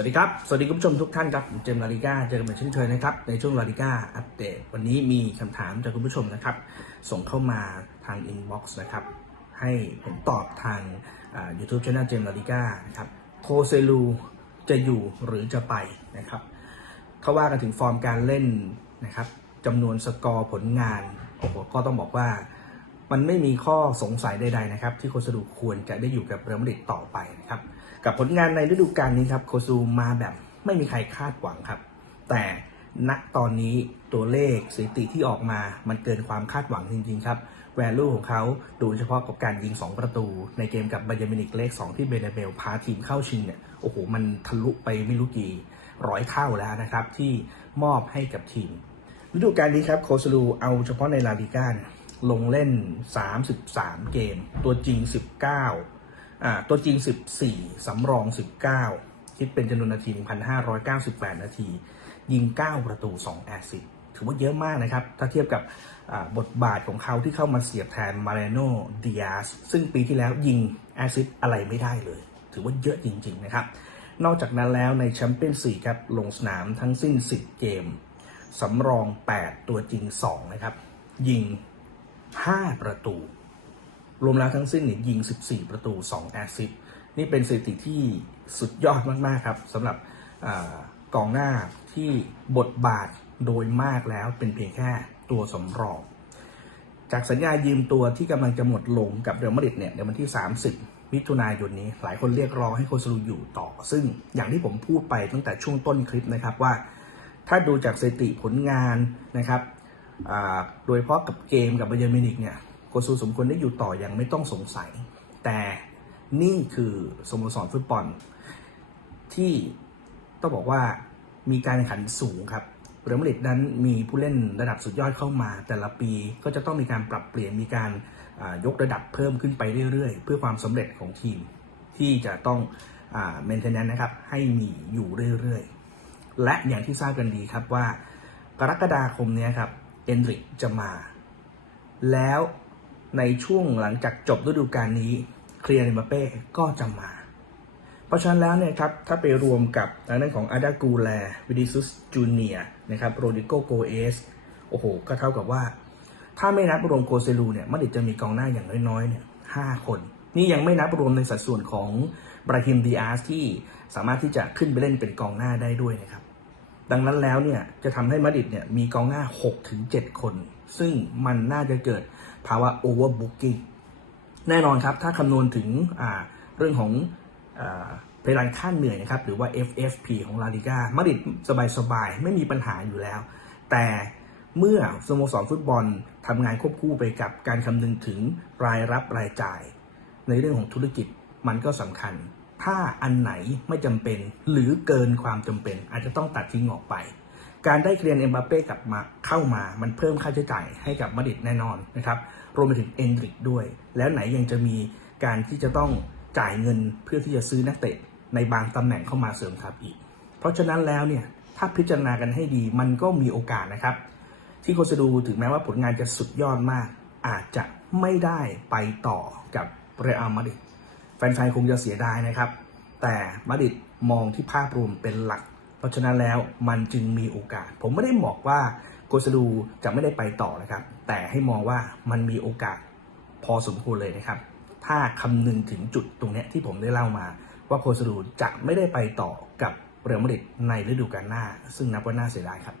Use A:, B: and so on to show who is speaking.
A: วัสดีครับ สวัสดีคุณผู้ชมทุกท่านครับผมเจมลาลิก้าเจอกันเหมือนเช่นเคยนะครับ ในช่วงลาลิก้าอัปเดต วันนี้มีคำถามจากคุณผู้ชมนะครับ ส่งเข้ามาทางอินบ็อกซ์นะครับ ให้ผมตอบทางยูทูบช anel เจมลาลิก้านะครับโคเซลูจะอยู่หรือจะไปนะครับเขาว่ากันถึงฟอร์มการเล่นนะครับจำนวนสกอร์ผลงานโอ้โหก็ต้องบอกว่า มันไม่มีข้อสงสัยใดๆนะครับ ที่โคซูควรจะได้อยู่กับเรอัลมาดริดต่อไปนะครับ กับผลงานในฤดูกาลนี้ครับโคซูมาแบบไม่มีใครคาดหวังครับ แต่ณตอนนี้ตัวเลขสถิติที่ออกมามันเกินความคาดหวังจริงๆครับแวลูของเขาโดยเฉพาะกับการยิง 2 ประตู ในเกมกับบาเยร์มินิกเลข 2 ที่เบเนเบลพาทีมเข้าชิงเนี่ยโอ้โห มันทะลุไปไม่รู้กี่ร้อยเท่าแล้วนะครับ ที่มอบให้กับทีมฤดูกาลนี้ครับโคสลูเอาเฉพาะในลาลิก้าเนี่ย ลงเล่น 33 เกม ตัวจริง 19อ่าตัวจริง 14 สำรอง 19 คิดเป็นจำนวนนาที 1,598 นาที ยิง 9 ประตู 2 แอสซิสถือว่าเยอะมากนะครับ ถ้าเทียบกับบทบาทของเขาที่เข้ามาเสียบแทนมา r รโนดิอาสซึ่งปีที่แล้วยิงแอสซิสอะไรไม่ได้เลย ถือว่าเยอะจริง ๆ นะครับ นอกจากนั้นแล้วในแชมเปี้ยนส์ลีกครับลงสนามทั้งสิ้น 10 เกม สำรอง 8 ตัวจริง 2 นะครับ ยิง 5 ประตู รวมแล้วทั้งสิ้นเนี่ยยิง 14 ประตู 2 แอสซิสต์นี่เป็นสถิติที่สุดยอดมาก ๆ ครับสำหรับอกองหน้าที่บทบาทโดยมากแล้วเป็นเพียงแค่ตัวสำรอง จากสัญญายืมตัวที่กำลังจะหมดลงกับเรอัลมาดริดเนี่ยในวันที่ 30 มิถุนายนนี้ หลายคนเรียกร้องให้โคซลูอยู่ต่อ ซึ่งอย่างที่ผมพูดไปตั้งแต่ช่วงต้นคลิปนะครับว่า ถ้าดูจากสถิติผลงานนะครับ โดยเฉพาะกับเกมกับบาเยอร์มินิกเนี่ยโคซูสมควรได้อยู่ต่ออย่างไม่ต้องสงสัย แต่นี่คือสโมสรฟุตบอล ที่ต้องบอกว่ามีการแข่งขันสูงครับเรอัลมาดริดนั้นมีผู้เล่นระดับสุดยอดเข้ามา แต่ละปีก็จะต้องมีการปรับเปลี่ยนมีการยกระดับเพิ่มขึ้นไปเรื่อยๆ เพื่อความสำเร็จของทีม ที่จะต้องเมนเทนแนนนะครับ ให้มีอยู่เรื่อยๆ และอย่างที่ทราบกันดีครับว่ากรกฎาคมนี้ครับ นริกจะมา แล้วในช่วงหลังจากจบฤดูกาลนี้เคลียร์เนมเป้ก็จะมา เพราะฉะนั้นแล้วเนี่ยครับถ้าไปรวมกับทางด้านของอาดากูแลวิดิซุสจูเนียนะครับโรดิโกโกเอสโอ้โห ก็เท่ากับว่า ถ้าไม่นับรวมโกเซลูเนี่ยมาดริดจะมีกองหน้าอย่างน้อยๆเนี่ยห้าคน นี่ยังไม่นับรวมในสัดส่วนของบราฮิมดีอาร์สที่สามารถที่จะขึ้นไปเล่นเป็นกองหน้าได้ด้วยนะครับ ดังนั้นแล้วเนี่ยจะทำให้มาดริดเนี่ยมีกองหน้า 6-7 คน ซึ่งมันน่าจะเกิดภาวะโอเวอร์บุ๊กิ้งแน่นอนครับ ถ้าคำนวณถึงเรื่องของเพดานค่าเหนื่อยนะครับ หรือว่า FFP ของลาลิก้ามาดริดสบายๆ ไม่มีปัญหาอยู่แล้ว แต่เมื่อสโมสรฟุตบอลทำงานควบคู่ไปกับการคำนึงถึงรายรับรายจ่าย ในเรื่องของธุรกิจมันก็สำคัญ ถ้าอันไหนไม่จำเป็นหรือเกินความจำเป็น อาจจะต้องตัดทิ้งออกไป การได้เคลียร์เอ็มบัปเป้กลับมาเข้ามามันเพิ่มค่าใช้จ่ายให้กับมาดริดแน่นอนนะครับรวมไปถึงเอนดริกด้วย แล้วไหนยังจะมีการที่จะต้องจ่ายเงินเพื่อที่จะซื้อนักเตะในบางตำแหน่งเข้ามาเสริมทัพอีก เพราะฉะนั้นแล้วเนี่ยถ้าพิจารณากันให้ดีมันก็มีโอกาสนะครับ ที่โคซาดูถึงแม้ว่าผลงานจะสุดยอดมาก อาจจะไม่ได้ไปต่อกับเรอัลมาดริด แฟนๆคงจะเสียดายนะครับ แต่มาดิดมองที่ภาพรวมเป็นหลัก เพราะฉะนั้นแล้วมันจึงมีโอกาส ผมไม่ได้บอกว่าโกซาดูจะไม่ได้ไปต่อนะครับ แต่ให้มองว่ามันมีโอกาสพอสมควรเลยนะครับ ถ้าคำนึงถึงจุดตรงนี้ที่ผมได้เล่ามา ว่าโคซาดูจะไม่ได้ไปต่อกับเรอัลมาดริดในฤดูกาลหน้า ซึ่งนับว่าน่าเสียดายครับ